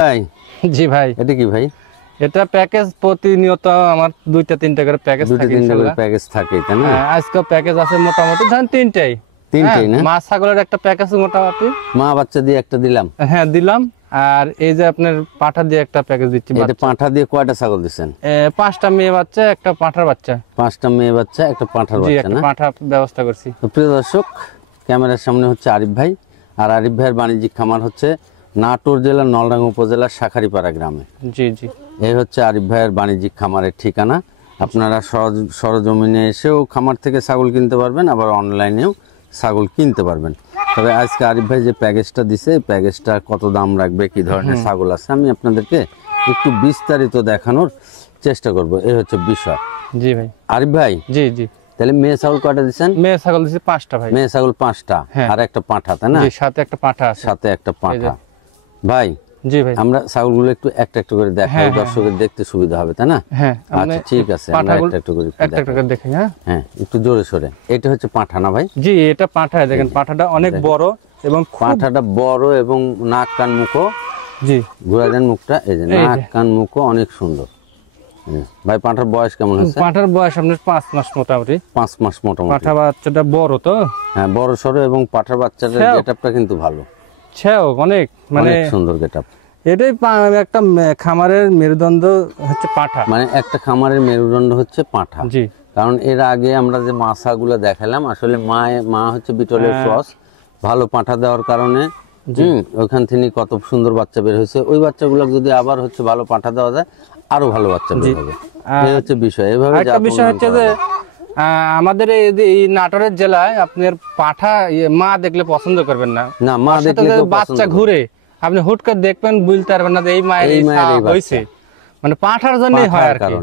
ভাই জি ভাই, এটা কি ভাই? এটা প্যাকেজ প্রতিনিয়ত আমার দুইটা তিনটা করে প্যাকেজ থাকে ইনশাআল্লাহ। প্যাকেজ থাকে তাই না? আজকে প্যাকেজ আছে মোটামুটি ধরেন তিনটাই না? মা ছাগলের একটা প্যাকেজ মোটামুটি মা বাচ্চা দিয়ে একটা দিলাম। হ্যাঁ দিলাম। আর এই যে আপনার পাঠা দিয়ে একটা প্যাকেজ দিচ্ছি। এটা পাঠা দিয়ে কয়টা ছাগল দিচ্ছেন? 5টা মেয়ে বাচ্চা, একটা পাঠার বাচ্চা। 5টা মেয়ে বাচ্চা, একটা পাঠার বাচ্চা না? পাঠা ব্যবস্থা করছি। তো প্রিয় দর্শক, ক্যামেরার সামনে হচ্ছে আরিফ ভাই, আর আরিফ ভাইয়ের বাণিজ্যিক খামার হচ্ছে নাটোর জেলার নলডাঙ্গা উপজেলার শাখারিপাড়া গ্রামে। জি জি, এই হচ্ছে আরিফ ভাইয়ের বাণিজ্যিক খামারের ঠিকানা। আপনারা সরজমিনে এসেও খামার থেকে ছাগল কিনতে পারবেন, আবার অনলাইনেও ছাগল কিনতে পারবেন। তবে আজকে আরিফ ভাই যে প্যাকেজটা দিছে, প্যাকেজটা কত দাম রাখবে, কি ধরনের ছাগল আছে, আমি আপনাদেরকে একটু বিস্তারিত দেখানোর চেষ্টা করব। এই হচ্ছে বিষয়। জি ভাই। আরিফ ভাই, জি জি, তাহলে মেয়ে ছাগল কয়টা দিচ্ছেন? মেয়ে ছাগল দিচ্ছি 5টা ভাই। মেয়ে ছাগল 5টা আর একটা পাঁঠা, তাই না? সাথে একটা পাঠা আছে। সাথে একটা পাঁঠা। ভাই জি ভাই, আমরা ছাগলগুলো একটু একটা একটা করে দেখাই, দর্শকের দেখতে সুবিধা হবে, তাই না? হ্যাঁ আচ্ছা ঠিক আছে, আমরা একটা একটা করে দেখি। হ্যাঁ একটু জোরে সরে। এটা হচ্ছে পাঁঠা না ভাই? জি, এটা পাঠা। দেখেন পাঠাটা অনেক বড় এবং পাঁঠাটা বড় এবং নাক কান মুখও, জি ঘুরা দেন মুখটা, এই যে নাক কান মুখও অনেক সুন্দর। ভাই পাঁঠার বয়স কেমন হচ্ছে? পাঠার বয়স আপনার 5 মাস মোটামুটি। 5 মাস মোটামুটি। পাঠা বাচ্চাটা বড় তো? হ্যাঁ বড় সরো, এবং পাঁঠার বাচ্চাটার গেটআপটা কিন্তু ভালো, অনেক মানে সুন্দর গেটআপ। এটাই একটা খামারের মেরুদণ্ড হচ্ছে পাঠা, মানে একটা খামারের মেরুদণ্ড হচ্ছে পাঁঠা। জি, কারণ এর আগে আমরা যে মাছাগুলো দেখালাম, আসলে মা হচ্ছে বিটলের ক্রস, ভালো পাঁঠা দেওয়ার কারণে ওইখান থেকে কত সুন্দর বাচ্চা বের হয়েছে। ওই বাচ্চাগুলো যদি আবার হচ্ছে ভালো পাঁঠা দেওয়া যায়, আরো ভালো বাচ্চা বের হবে। এই হচ্ছে বিষয়। এইভাবে একটা বিষয় হচ্ছে যে আমাদের এই নাটোরের জেলায় আপনার পাঠা মা দেখলে পছন্দ করবেন না। না, মা দেখলে বাচ্চা ঘুরে আপনি হুট করে দেখবেন, বুঝতে পারবেন না যে এই মায়ের হয়েছে, মানে পাঠার জন্যই হয় আর কি।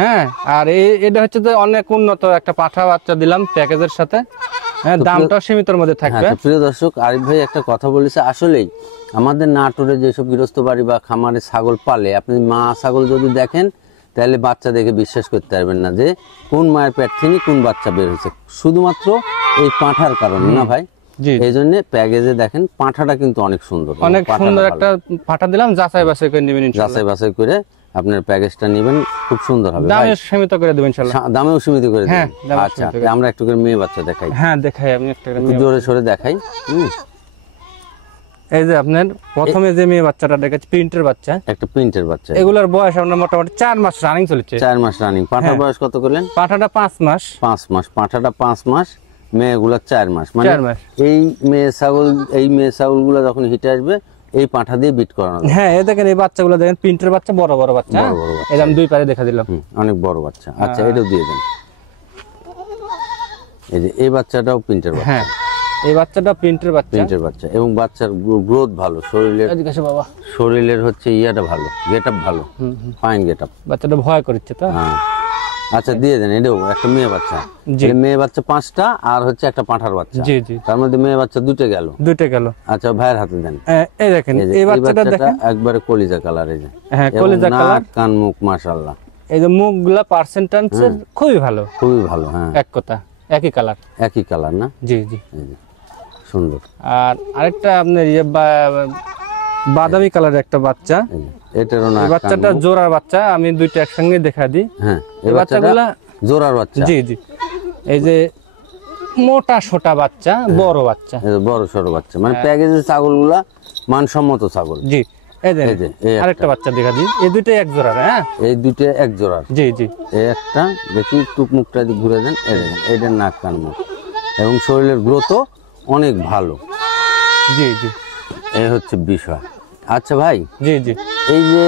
হ্যাঁ, আর এটা হচ্ছে যে অনেক উন্নত একটা পাঠা বাচ্চা দিলাম প্যাকেজের সাথে। হ্যাঁ, দামটাও সীমিতর মধ্যে থাকবে। প্রিয় দর্শক, আরিফ ভাই একটা কথা বলেছে, আসলেই আমাদের নাটোরে যেসব গৃহস্থ বাড়ি বা খামারে ছাগল পালে, আপনি মা ছাগল যদি দেখেন, তাহলে বাচ্চা দেখে বিশ্বাস করতে পারবেন না যে কোন মায়ের পেট থেকে কোন বাচ্চা বের হয়েছে, শুধুমাত্র এই পাঁঠার কারণে না ভাই? এই জন্য প্যাকেজে দেখেন পাঁঠাটা কিন্তু অনেক সুন্দর, অনেক সুন্দর একটা পাঠা দিলাম। যাচাই বাছাই করে নেবেন, যাচাই বাছাই করে আপনার প্যাকেজটা নেবেন, খুব সুন্দর হবে। দামে সীমিত করে দেবেন ইনশাআল্লাহ। দামেও সীমিত করে দেবেন। আচ্ছা, আমরা একটু করে মেয়ে বাচ্চা দেখাই। হ্যাঁ দেখাই, আমি একটা জোরে সরে দেখাই। এই যে আপনার প্রথমে যে মেয়ে বাচ্চাটা দেখাচ্ছি, প্রিন্টের বাচ্চা, একটা প্রিন্টের বাচ্চা। এগুলোর বয়স আপনার মোটামুটি 4 মাস রানিং চলছে। 4 মাস রানিং। পাঁঠার বয়স কত করলেন? পাঠাটা 5 মাস। 5 মাস। পাঁঠাটা 5 মাস, মেয়েগুলা 4 মাস। মানে এই মেয়ে ছাগলগুলো যখন হিটে আসবে, এই পাঁঠা দিয়ে বিট করানো। হ্যাঁ, এই দেখেন এই বাচ্চাগুলো দেখেন, প্রিন্টের বাচ্চা, বড় বড় বাচ্চা। এরকম দুই পারে দেখা দিলাম, অনেক বড় বাচ্চা। আচ্ছা, এটাও দিয়ে দেন। এই যে এই বাচ্চাটাও প্রিন্টের বাচ্চা। হ্যাঁ, এই বাচ্চাটা প্রিন্টের বাচ্চা, এবং বাচ্চার গ্রোথ ভালো, শরীরের হচ্ছে ইয়াটা ভালো, গেটআপ ভালো, ফাইন গেটআপ। বাচ্চাটা ভয় করছে তো। আচ্ছা, দিয়ে দেন। এটাও একটা মেয়ে বাচ্চা। মেয়ে বাচ্চা 5টা, আর হচ্ছে একটা পাঁঠার বাচ্চা। জি জি, তার মধ্যে মেয়ে বাচ্চা 2টে গেল। আচ্ছা, ভাইয়ের হাতে দেন। এই দেখেন এই বাচ্চাটা দেখেন, একবারে কলিজা কালার। এই যে হ্যাঁ, কলিজা কালার, কান মুখ মাশাআল্লাহ। এই যে মুখগুলা পার্সেন্টেজ খুবই ভালো, খুবই ভালো। হ্যাঁ, এক কথা একই কালার না? জি জি, সুন্দর। আর আরেকটা আপনার বাদামি কালারের একটা বাচ্চা, এটারও না, বাচ্চাটা জোড়ার বাচ্চা। আমি দুইটা একসঙ্গে দেখা দিই। হ্যাঁ, এই বাচ্চাগুলা জোড়ার বাচ্চা। জি জি, এই যে মোটা সোটা বাচ্চা, বড় বাচ্চা, বড় সরো বাচ্চা, মানে প্যাকেজের ছাগলগুলা মানসম্মত ছাগল। জি, এই যে আরেকটা বাচ্চা দেখা দিই। এই দুইটাই এক জোড়ার। হ্যাঁ, এই দুইটা এক জোড়ার। জি জি, এই একটা দেখি, টুক মুখটা দিয়ে ঘুরে দেন। এটার নাক কান মুখ এবং শরীরের গ্রোথও অনেক ভালো। জি জি, এই হচ্ছে বিষয়। আচ্ছা ভাই, জি জি, এই যে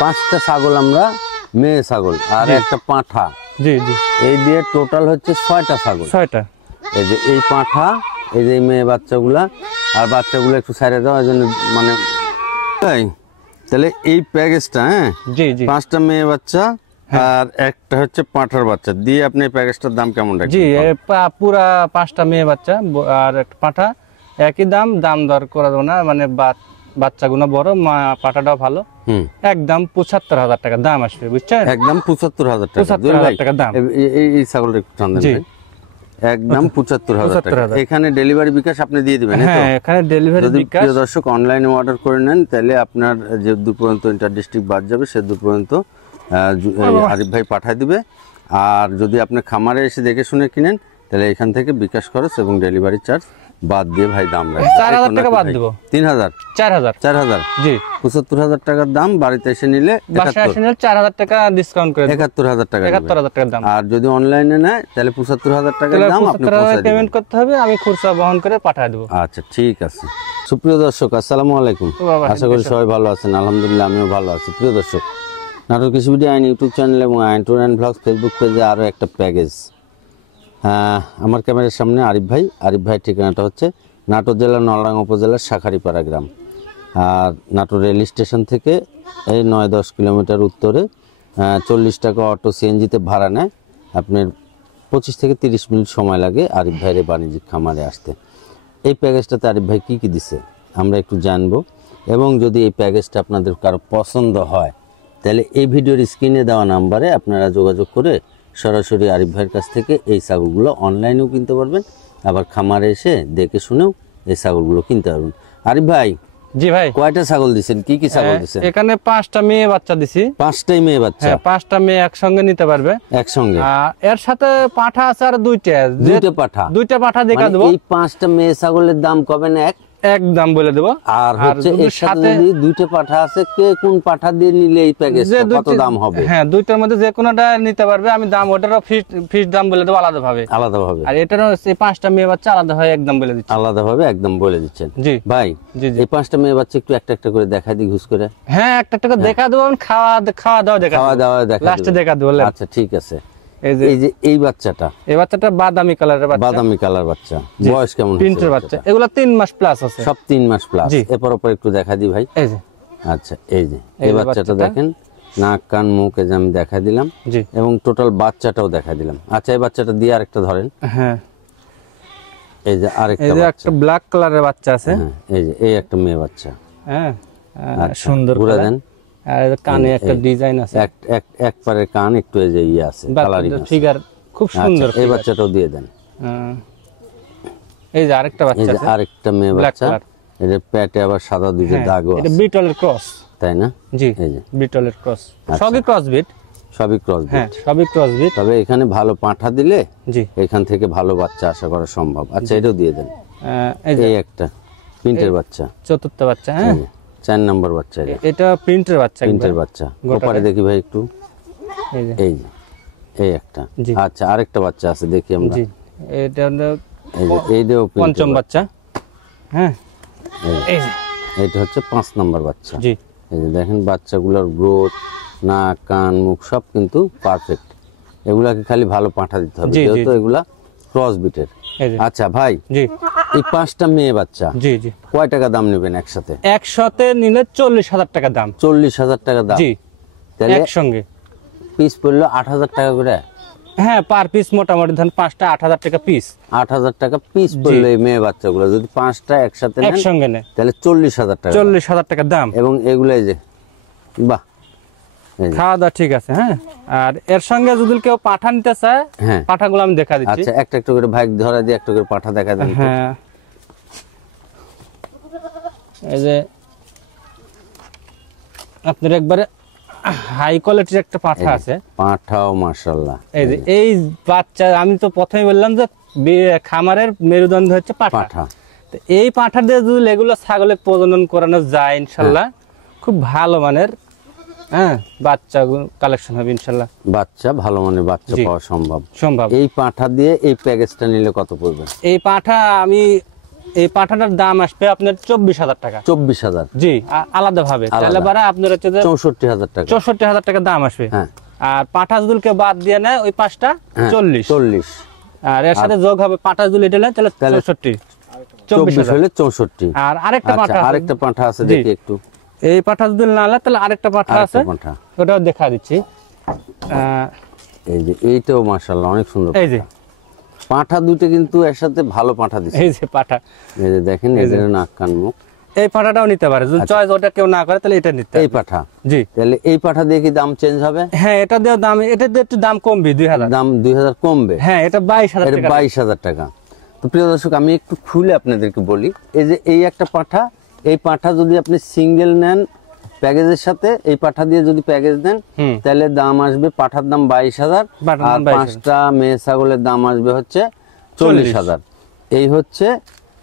5টা ছাগল আমরা, মেয়ে ছাগল আর একটা পাঁঠা, জি জি, এই দিয়ে টোটাল হচ্ছে 6টা ছাগল। 6টা। এই যে এই পাঁঠা, এই যে মেয়ে বাচ্চাগুলা, আর বাচ্চাগুলো একটু সাইডে দেওয়া, এই জন্য মানে তাহলে এই প্যাকেজটা, হ্যাঁ জি জি, 5টা মেয়ে বাচ্চা আর একটা হচ্ছে পাঁঠার বাচ্চা দিয়ে আপনি প্যাকেজটার দাম কেমন রাখবেন? জি, পুরা 5টা মেয়ে বাচ্চা আর একটা পাঁঠা, একই দাম দর করা যাবে না, মানে বাচ্চাগুলো বড়, পাঠাটাও ভালো। একদম 75,000 টাকা দাম আসবে, বুঝছেন? একদম 75,000 টাকা। 75,000 টাকা দাম। এই ছাগলটা একটু টান দেন। একদম 75,000 টাকা। এখানে ডেলিভারি বিকাশ আপনি দিয়ে দিবেন? হ্যাঁ, এখানে ডেলিভারি যদি বিকাশ। প্রিয় দর্শক অনলাইনে অর্ডার করে নেন তাহলে আপনার যে দূর পর্যন্ত ইন্টার ডিস্ট্রিক্ট বাদ যাবে সে দূর পর্যন্ত আরিফ ভাই পাঠিয়ে দিবে। আর যদি আপনি খামারে এসে দেখে শুনে কিনেন তাহলে এখান থেকে বিকাশ খরচ এবং ডেলিভারি চার্জ বাদ দিয়ে ভাই দাম রাখবে। 4,000 টাকা বাদ দিব। 3,000 4,000 জি 75,000 টাকার দাম। বাড়িতে এসে নিলে বাসায় এসে নিলে 4,000 টাকা ডিসকাউন্ট করে দেব। 71,000 টাকা 71,000 টাকার দাম। আর যদি অনলাইনে নেয় তাহলে 75,000 টাকার দাম আপনি পেমেন্ট করতে হবে, আমি খুচরা বহন করে পাঠিয়ে দেব। আচ্ছা ঠিক আছে। সুপ্রিয় দর্শক আসসালামু আলাইকুম, আশা করি সবাই ভালো আছেন। আলহামদুলিল্লাহ আমিও ভালো আছি। প্রিয় দর্শক, নাটোর কৃষি ভিডিও আইন ইউটিউব চ্যানেল এবং আইন টুর অ্যান্ড ব্লগস ফেসবুক পেজে আরও একটা প্যাকেজ। আমার ক্যামেরার সামনে আরিফ ভাই। আরিফ ভাইয়ের ঠিকানাটা হচ্ছে নাটোর জেলার নলডাঙ্গা উপজেলার শাখারিপাড়া গ্রাম। আর নাটোর রেল স্টেশন থেকে এই 9-10 কিলোমিটার উত্তরে 40 টাকা অটো সিএনজিতে ভাড়া নেয়। আপনার 25 থেকে 30 মিনিট সময় লাগে আরিফ ভাইয়ের এই বাণিজ্যিক খামারে আসতে। এই প্যাকেজটাতে আরিফ ভাই কী কী দিছে আমরা একটু জানবো, এবং যদি এই প্যাকেজটা আপনাদের কারো পছন্দ হয় তাহলে এই ভিডিওর স্ক্রিনে দেওয়া নাম্বারে আপনারা যোগাযোগ করে সরাসরি আরিফ ভাইয়ের কাছ থেকে এই ছাগলগুলো অনলাইনেও কিনতে পারবেন, আবার খামারে এসে দেখে শুনেও এই ছাগলগুলো কিনতে পারবেন। আরিফ ভাই, জি ভাই, কয়টা ছাগল দিছেন, কি কি ছাগল দিছেন? এখানে 5টা মেয়ে বাচ্চা দিছি। 5টাই মেয়ে বাচ্চা? হ্যাঁ, 5টা মেয়ে একসঙ্গে নিতে পারবে। একসঙ্গে? এর সাথে পাঠা আছে আর দুইটা পাঠা। দুইটা পাঠা দেখা দেবো। এই 5টা মেয়ে ছাগলের দাম কবে না এক দাম বলে দেবো। আর হচ্ছে এর সাথে যদি দুইটা পাঠা আছে, কে কোন পাঠা দিয়ে নিলে এই প্যাকেজটা কত দাম হবে? হ্যাঁ, দুইটার মধ্যে যে কোনোটা নিতে পারবে। আমি দাম ওটারও ফিক্স দাম বলে দেবো আলাদাভাবে। আর এটারও এই 5টা মেয়ে বাচ্চা আলাদাভাবে একদম বলে দিচ্ছি। আলাদাভাবে একদম বলে দিচ্ছেন? জি ভাই, জি জি। এই 5টা মেয়ে বাচ্চা একটু একটা একটা করে দেখাই দিই ঘুষ করে। হ্যাঁ, একটা একটা দেখা দেবো। খাওয়া দাওয়া দেখা লাস্টে দেখা দেবো। আচ্ছা ঠিক আছে। এই যে এই বাচ্চাটা, এই বাচ্চাটা বাদামি কালারের বাচ্চা। বাদামি কালার বাচ্চা, বয়স কেমন? প্রিন্টের বাচ্চা। এগুলা 3 মাস প্লাস আছে। সব 3 মাস প্লাস। এরপর একটু দেখা দিই ভাই। এই যে আচ্ছা, এই যে এই বাচ্চাটা দেখেন, নাক কান মুখ এই যে আমি দেখা দিলাম, এবং টোটাল বাচ্চাটাও দেখা দিলাম। আচ্ছা, এই বাচ্চাটা দিয়ে আরেকটা ধরেন। হ্যাঁ, এই যে আরেকটা, এই যে একটা ব্ল্যাক কালারের বাচ্চা আছে। এই যে এই একটা মেয়ে বাচ্চা। হ্যাঁ, সুন্দর ঘুরে দেন। আর কানে একটা ডিজাইন আছে, এক পারে কান একটু এই যে ইয়ে আছে, কালারিং আছে, ফিগার খুব সুন্দর। এই বাচ্চাটাও দিয়ে দেন। এই যে আরেকটা বাচ্চা আছে, আরেকটা মেয়ে বাচ্চা। এই যে পেটে আবার সাদা দুইটা দাগও আছে। এটা বিটলের ক্রস, তাই না? জি, এই যে বিটলের ক্রস। সবই ক্রস বিট। সবই ক্রস বিট। হ্যাঁ, সবই ক্রস বিট। তবে এখানে ভালো পাঁঠা দিলে জি এখান থেকে ভালো বাচ্চা আশা করা সম্ভব। আচ্ছা, এটাও দিয়ে দেন। এই একটা প্রিন্টের বাচ্চা, চতুর্থ বাচ্চা। হ্যাঁ, 4 নম্বর বাচ্চা। এটা প্রিন্টের বাচ্চা, প্রিন্টের বাচ্চা। ওপারে দেখি ভাই একটু। এই যে এই একটা। আচ্ছা, আরেকটা বাচ্চা আছে দেখি আমরা। এটা এইটাও পঞ্চম বাচ্চা। হ্যাঁ, এইটা হচ্ছে 5 নম্বর বাচ্চা। জি, এই যে দেখেন বাচ্চাগুলোর গ্রোথ, নাক কান মুখ সব কিন্তু পারফেক্ট। এগুলাকে খালি ভালো পাঠা দিতে হবে, যেহেতু এগুলা ক্রস বিটের। আচ্ছা ভাই, জি, এই 5টা মেয়ে বাচ্চা, জি জি, কয় টাকা দাম নেবেন একসাথে? একসাথে নিলে 40,000 টাকা দাম। 40,000 টাকা দাম? জি। তাহলে একসঙ্গে পিস পড়লো 8,000 টাকা করে? হ্যাঁ, পার পিস মোটামুটি ধরেন 5টা 8,000 টাকা পিস। 8,000 টাকা পিস পড়লো এই মেয়ে বাচ্চাগুলো যদি 5টা একসাথে একসঙ্গে নেয় তাহলে 40,000 টাকা। 40,000 টাকা দাম। এবং এগুলো এই যে বাহ, খাওয়া দাওয়া ঠিক আছে। হ্যাঁ, আর এর সঙ্গে যদি কেউ পাঠা নিতে চায়, পাঠাগুলো আমি দেখা দিচ্ছি। আচ্ছা, একটা একটা করে ভাই ধরা দিয়ে একটা করে পাঠা দেখা দেন। হ্যাঁ, এই যে আপনার একবারে হাই কোয়ালিটির একটা পাঠা আছে। পাঠাও মাশাআল্লাহ। এই যে এই বাচ্চা, আমি তো প্রথমে বললাম যে খামারের মেরুদণ্ড হচ্ছে পাঠা। তো এই পাঠা দিয়ে যদি এগুলো ছাগলের প্রজনন করানো যায় ইনশাল্লাহ খুব ভালো মানের বাচ্চা কালেকশন হবে ইনশাল্লাহ। বাচ্চা ভালো মানের বাচ্চা পাওয়া সম্ভব। সম্ভব। এই পাঠা দিয়ে এই প্যাকেজটা নিলে কত পড়বে? এই পাঠা এই পাঠাটার দাম আসবে আপনার 24,000 টাকা। 24,000? জি, আলাদা ভাবে। তাহলে বারা আপনার হচ্ছে 64,000 টাকা। 64,000 টাকা দাম আসবে। হ্যাঁ, আর পাঠা জুলকে বাদ দিয়ে নেয় ওই 5টা 40। আর এর সাথে যোগ হবে পাঠা জুল, এটা তাহলে 64। 24 হলে 64। আর আরেকটা পাঠা আছে দেখি একটু। এই পাঠা যদি না হলে তাহলে আরেকটা পাঠা আছে, ওটাও দেখা দিচ্ছি। এই যে এইটাও মাশাআল্লাহ অনেক সুন্দর। এই যে পাঠা দুটো কিন্তু একসাথে ভালো পাঠা দিচ্ছে। এই যে পাঠা, এই যে দেখেন এদের নাক কান মুখ। এই পাঠাটাও নিতে পারে যদি চয়েস ওটা কেউ না করে তাহলে এটা নিতে এই পাঠা, জি তাহলে এই পাঠা দিয়ে কি দাম চেঞ্জ হবে? হ্যাঁ এটা দিয়ে দাম, এটা দিয়ে একটু দাম কমবে 2000, দাম 2000 কমবে। হ্যাঁ এটা 22000 এটা টাকা। 22000 টাকা। তো প্রিয় দর্শক আমি একটু খুলে আপনাদেরকে বলি, এই যে এই একটা পাঠা, এই পাঠা যদি আপনি সিঙ্গেল নেন প্যাকেজের সাথে, এই পাঠা দিয়ে যদি প্যাকেজ দেন তাহলে দাম আসবে, পাঠার দাম 22000, পাঠার আর দাম 22000। 5টা মেয়ে ছাগলের দাম আসবে হচ্ছে 40000, এই হচ্ছে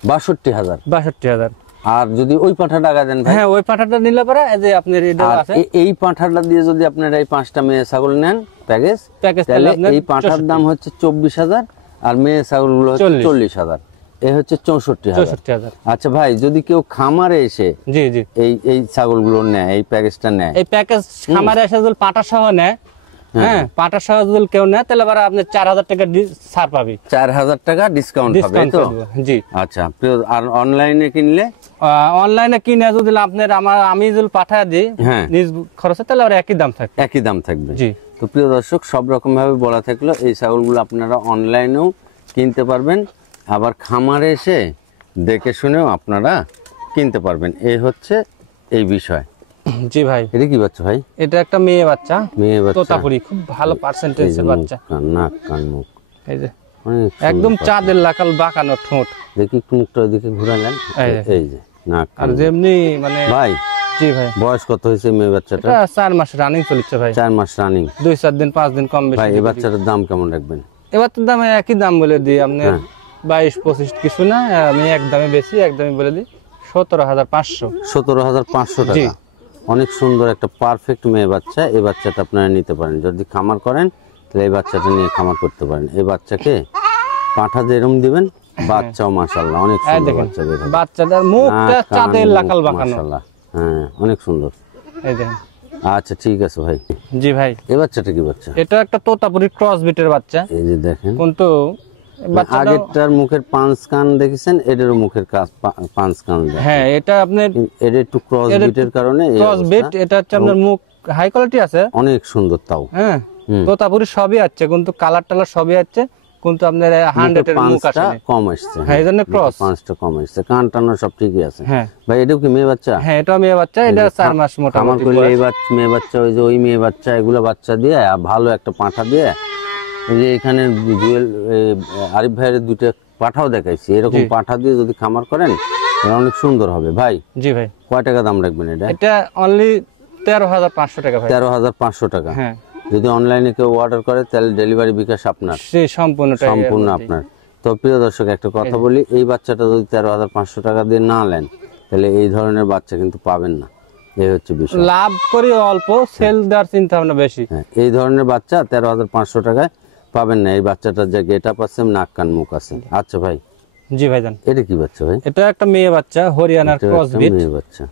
62000। 62000। আর যদি ওই পাঠা টাকা দেন ভাই, হ্যাঁ ওই পাঠাটা নিলে পরে এই যে আপনার এটা আর আছে এই পাঠাটা দিয়ে যদি আপনারা এই 5টা মেয়ে ছাগল নেন প্যাকেজ, প্যাকেজ তাহলে আপনার এই পাঠার দাম হচ্ছে 24000 আর মেয়ে ছাগলগুলো হচ্ছে 40000, এই হচ্ছে 64000। 64000। আচ্ছা ভাই, যদি কেউ খামারে এসে জি জি এই ছাগলগুলো নেয়, এই প্যাকেজটা নেয়, এই প্যাকেজ খামারে এসে যদি পাটা সহ নেয়, হ্যাঁ পাটা সহ যদি কেউ নেয় তাহলে পরে আপনি 4000 টাকা ছাড় পাবি, 4000 টাকা ডিসকাউন্ট হবে ডিসকাউন্ট তো? করে দেব। জি আচ্ছা প্রিয়, আর অনলাইনে কিনলে, অনলাইনে কিনে যদি আপনার আমি যদি পাঠায় দিই হ্যাঁ নিজ খরচে তাহলে আর একই দাম থাকে। একই দাম থাকবে। জি তো প্রিয় দর্শক সব রকম ভাবে বলা থাকলো, এই ছাগলগুলো আপনারা অনলাইনেও কিনতে পারবেন, আবার খামারে এসে দেখে শুনেও আপনারা কিনতে পারবেন, এই হচ্ছে এই বিষয়। জি ভাই এটা কি বাচ্চা ভাই? এটা একটা মেয়ে বাচ্চা, মেয়ে বাচ্চা, তোতাপুরি, খুব ভালো পার্সেন্টেজের বাচ্চা। নাক কান মুখ এই যে অনেক একদম চাঁদের লাকাল বাঁকানো ঠোঁট, দেখি একটু মুখটা ওইদিকে ঘুরালেন, এই যে নাক আর কান মুখ। যেমনি মানে ভাই জি ভাই বয়স কত হয়েছে মেয়ে বাচ্চাটা? এটা 4 মাস রানিং চলছে ভাই, 4 মাস রানিং। 2-4 দিন 5 দিন কম বেশি। ভাই এই বাচ্চাটার দাম কেমন রাখবেন? এবার তো দামে একই দাম বলে দিই আপনার 22-25 কিছু না, আমি একদমই বেশি, একদমই বলে দিই 17500। 17500 জি। টাকা। অনেক সুন্দর একটা পারফেক্ট মেয়ে বাচ্চা, এই বাচ্চাটা আপনারা নিতে পারেন। যদি খামার করেন তাহলে এই বাচ্চাটা নিয়ে খামার করতে পারেন। এই বাচ্চাকে পাঠা যেরকম দিবেন, বাচ্চাও মাশাআল্লাহ অনেক এই সুন্দর দেখেন বাচ্চা বের হবে। বাচ্চাটার মুখটা নাক, কান, চাঁদের মুখ, লাকাল বাঁকানো, মাশাআল্লাহ। হ্যাঁ অনেক সুন্দর। এই দেখেন। আচ্ছা ঠিক আছে ভাই। জি ভাই এই বাচ্চাটা কি বাচ্চা? এটা একটা তোতাপুরি ক্রস বিটের বাচ্চা, এই যে দেখেন, কিন্তু বাচ্চাটা আগেরটার মুখের 5 কান দেখেছেন, এটারও মুখের 5 কান দেখেন। হ্যাঁ এটা আপনার এটা একটু ক্রস বিটের কারণে এই ক্রস বিট, অবস্থা। এটা হচ্ছে আপনার মুখ হাই কোয়ালিটি আছে, অনেক সুন্দর তাও। হ্যাঁ তোতাপুরি সবই আছে, কিন্তু কালার টালার সবই আছে, কিন্তু আপনার 100 এর মুখ আসে পাঁচটা কম আসছে। হ্যাঁ এই জন্য ক্রস। 5টা কম আসছে, কান টানো সব ঠিকই আছে। হ্যাঁ ভাই এটাও কি মেয়ে বাচ্চা? হ্যাঁ এটা মেয়ে বাচ্চা, এটা 4 মাস আমার মোটামুটি করলে বয়স। এই বাচ্চা মেয়ে বাচ্চা, ওই যে ওই মেয়ে বাচ্চা, এগুলো বাচ্চা দিয়ে আর ভালো একটা পাঁঠা দিয়ে, এই যে এখানে জুয়েল আরিফ ভাইয়ের 2টা পাঁঠাও দেখাইছি, এরকম পাঁঠা দিয়ে যদি খামার করেন তাহলে অনেক সুন্দর হবে। ভাই জি ভাই কয় টাকা দাম রাখবেন এটা? এটা অনলি 13500 টাকা ভাই। 13500 টাকা। হ্যাঁ যদি অনলাইনে কেউ অর্ডার করে তাহলে ডেলিভারি বিকাশ আপনার, সেই সম্পূর্ণটাই সম্পূর্ণ আপনার। তো প্রিয় দর্শক একটা কথা বলি, এই বাচ্চাটা যদি 13500 টাকা দিয়ে না নেন তাহলে এই ধরনের বাচ্চা কিন্তু পাবেন না, এই হচ্ছে বিষয়। লাভ করি অল্প, সেল দেওয়ার চিন্তা ভাবনা বেশি। হ্যাঁ এই ধরনের বাচ্চা 13500 টাকায় পাবেন না। এই বাচ্চাটার যে গেট আপ আছে, নাক কান মুখ আছে। আচ্ছা ভাই জি ভাইজান এটা কি বাচ্চা ভাই? এটা একটা মেয়ে বাচ্চা, হরিয়ানার এটা ক্রস একটা বিট। মেয়ে বাচ্চা।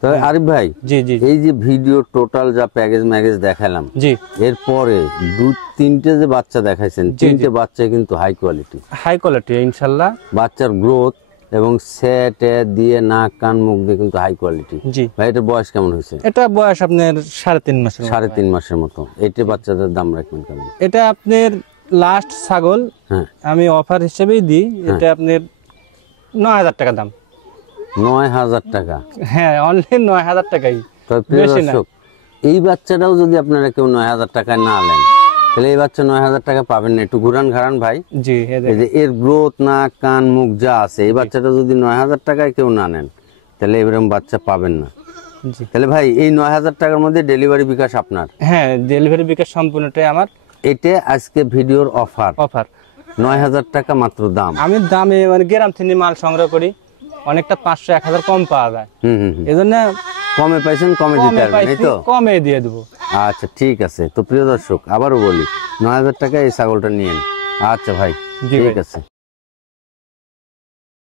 তো আরিফ ভাই জি জি এই যে ভিডিও টোটাল যা প্যাকেজ ম্যাগেজ দেখালাম, জি এরপরে 2-3টে যে বাচ্চা দেখাইছেন, 3টে বাচ্চা কিন্তু হাই কোয়ালিটি, হাই কোয়ালিটি ইনশাআল্লাহ। বাচ্চার গ্রোথ এবং সেট দিয়ে নাক কান মুখ দিয়ে কিন্তু হাই কোয়ালিটি। জি ভাই এটার বয়স কেমন হয়েছে? এটা বয়স আপনার 3.5 মাসের মতো। 3.5 মাসের মতো। এইটা বাচ্চাদের দাম রাখবেন কেমন? এটা আপনার লাস্ট ছাগল হ্যাঁ আমি অফার হিসেবেই দিই, এটা আপনার 9000 টাকা দাম। 9000 টাকা। হ্যাঁ অনলি 9000 টাকাই। তবে প্রিয় বেশি না। দর্শক এই বাচ্চাটাও যদি আপনারা কেউ 9000 টাকায় না নেন তাহলে এই বাচ্চা 9000 টাকা পাবেন না। একটু ঘুরান ঘাড়ান ভাই, জি এই এই দেখেন। যে এর গ্রোথ নাক কান মুখ যা আছে, এই বাচ্চাটা যদি 9000 টাকায় কেউ না নেন তাহলে এরকম বাচ্চা পাবেন না। জি তাহলে ভাই এই 9000 টাকার মধ্যে ডেলিভারি বিকাশ আপনার? হ্যাঁ ডেলিভারি বিকাশ সম্পূর্ণটাই আমার। এটা আজকে ভিডিওর অফার, অফার 9000 টাকা মাত্র দাম। আমি দামে মানে গ্রাম থেকে মাল সংগ্রহ করি, অনেকটা 500-1000 কম পাওয়া যায়, হুম। এই জন্য কমে পাইছেন, কমে দিতে কমে পারবেন, এই পাইছি, তো? কমে দিয়ে দেবো। আচ্ছা ঠিক আছে। তো প্রিয় দর্শক আবারও বলি, 9000 টাকায় এই ছাগলটা নিয়েন। আচ্ছা ভাই জি ঠিক ভাই। আছে।